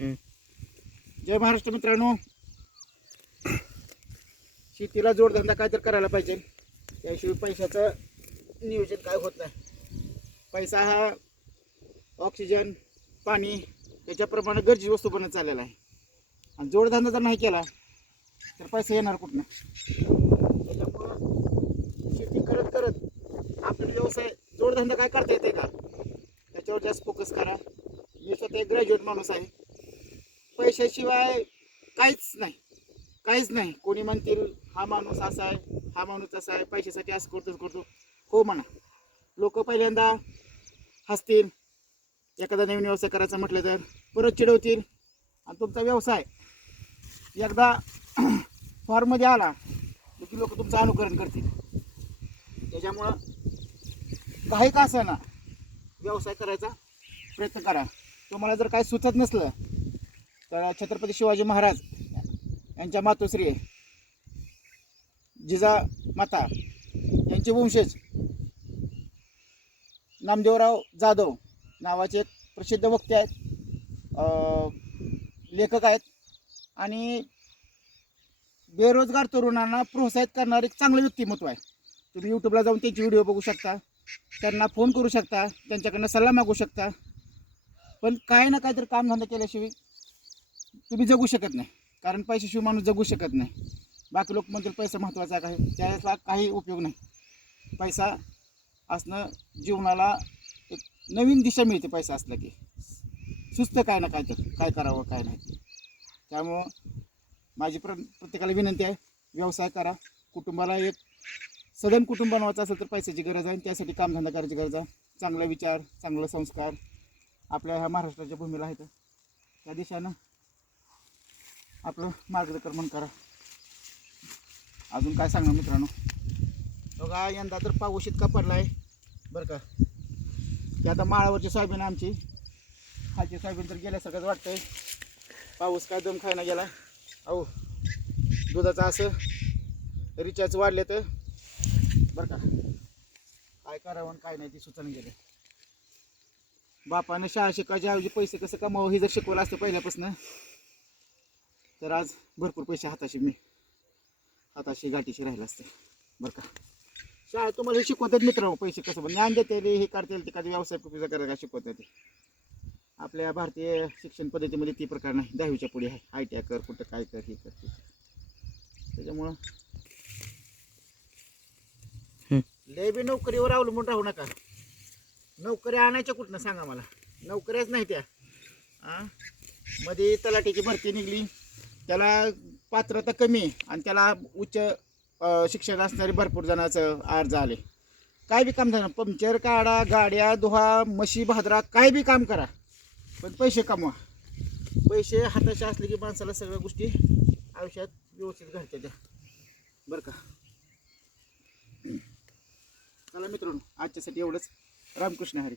जय महाराष्ट्र मित्रांनो. शेतीला जोडधंदा काय तर करायला पाहिजे. त्याशिवाय पैशाचं नियोजन काय होत नाही. पैसा हा ऑक्सिजन पाणी याच्याप्रमाणे गरजेची वस्तू बनत चाललेला आहे. आणि जोडधंदा जर नाही केला तर पैसा येणार कुठनं? त्याच्यामुळं शेती करत करत आपला व्यवसाय जोडधंदा काय करता येते का? त्याच्यावर जास्त फोकस करा. मी स्वतः एक ग्रॅज्युएट माणूस आहे. पैशाशिवाय काहीच नाही. काहीच नाही. कोणी म्हणतील हा माणूस असा आहे हा माणूस असा आहे पैशासाठी असं करतो करतो हो म्हणा. लोक पहिल्यांदा हसतील. एखादा नवीन व्यवसाय करायचा म्हटलं तर परत चिडवतील. आणि तुमचा व्यवसाय एकदा फॉर्ममध्ये आला की लोक तुमचं अनुकरण करतील. त्याच्यामुळं काही का ना व्यवसाय करायचा प्रयत्न करा. तुम्हाला जर काही सुचत नसलं तर छत्रपती शिवाजी महाराज यांच्या मातोश्री जिजा माता यांचे वंशज नामदेवराव जाधव नावाचे एक प्रसिद्ध वक्ते आहेत. लेखक आहेत आणि बेरोजगार तरुणांना प्रोत्साहित करणारे एक चांगलं व्यक्तिमत्व आहे. तुम्ही यूट्यूबला जाऊन त्यांचे व्हिडिओ बघू शकता. त्यांना फोन करू शकता. त्यांच्याकडनं सल्ला मागू शकता. पण काय ना काहीतरी कामधंदा केल्याशिवाय तुम्ही जगू शकत नाही. कारण पैशाशिवाय माणूस जगू शकत नाही. बाकी लोक म्हणतील पैसा महत्त्वाचा आहे काही त्याचा काही उपयोग नाही. पैसा असणं जीवनाला एक नवीन दिशा मिळते पैसा असला की. सुस्त काय ना काय तर काय करावं काय नाही. त्यामुळं माझी प्र प्रत्येकाला विनंती आहे व्यवसाय करा. कुटुंबाला एक सदन कुटुंब बनवायचं असेल तर पैशाची गरज आहे आणि त्यासाठी कामधंदा करायची गरज आहे. चांगला विचार चांगलं संस्कार आपल्या ह्या महाराष्ट्राच्या भूमीला आहेत. त्या दिशानं आपलं मार्गक्रमण करा. अजून काय सांगणार मित्रांनो? बघा यंदा तर पाऊस इतका पडला आहे बरं का. की आता माळावरची सोयाबीन आमची. खालची सोयाबीन तर गेल्यासारखंच वाटतंय. पाऊस काय दम खायला गेला. अहो दुधाचं असं रिचार्ज वाढले तर बरं का. काय करावं आणि काय नाही ती सुचन गेले. बापानं शाळा शिकायच्या ऐवजी पैसे कसं कमावं हे जर शिकवलं असतं पहिल्यापासून तर आज भरपूर पैसे हाताशी मी हाताशी गाठीशी राहिले असते. बरं का? शाळेत तुम्हाला शिकवतात मित्र पैसे कसं पण. ज्ञान देते हे करता ते कधी व्यवसाय कुठे करायला शिकवतात ते. आपल्या भारतीय शिक्षण पद्धतीमध्ये ती प्रकार नाही. दहावीच्या पुढे आहे. आय टी आय कर कुठं काय कर हे कर. त्याच्यामुळं हं. लय बी नोकरीवर अवलंबून राहू नका. नोकरी आणायच्या कुठनं सांगा मला. नोकऱ्याच नाही त्या? मध्ये तलाठीची भरती निघली. त्याला पात्रता कमी आहे आणि त्याला उच्च शिक्षण असणारे भरपूर जणांचं अर्ज आले काय बी काम झालं पंक्चर काढा गाड्या धुवा म्हशी भादरा काय बी काम करा पण पैसे कमवा. पैसे हाताशी असले की माणसाला सगळ्या गोष्टी आयुष्यात व्यवस्थित घालतात त्या बरं का? चला मित्रांनो आजच्यासाठी एवढंच. रामकृष्ण हरी.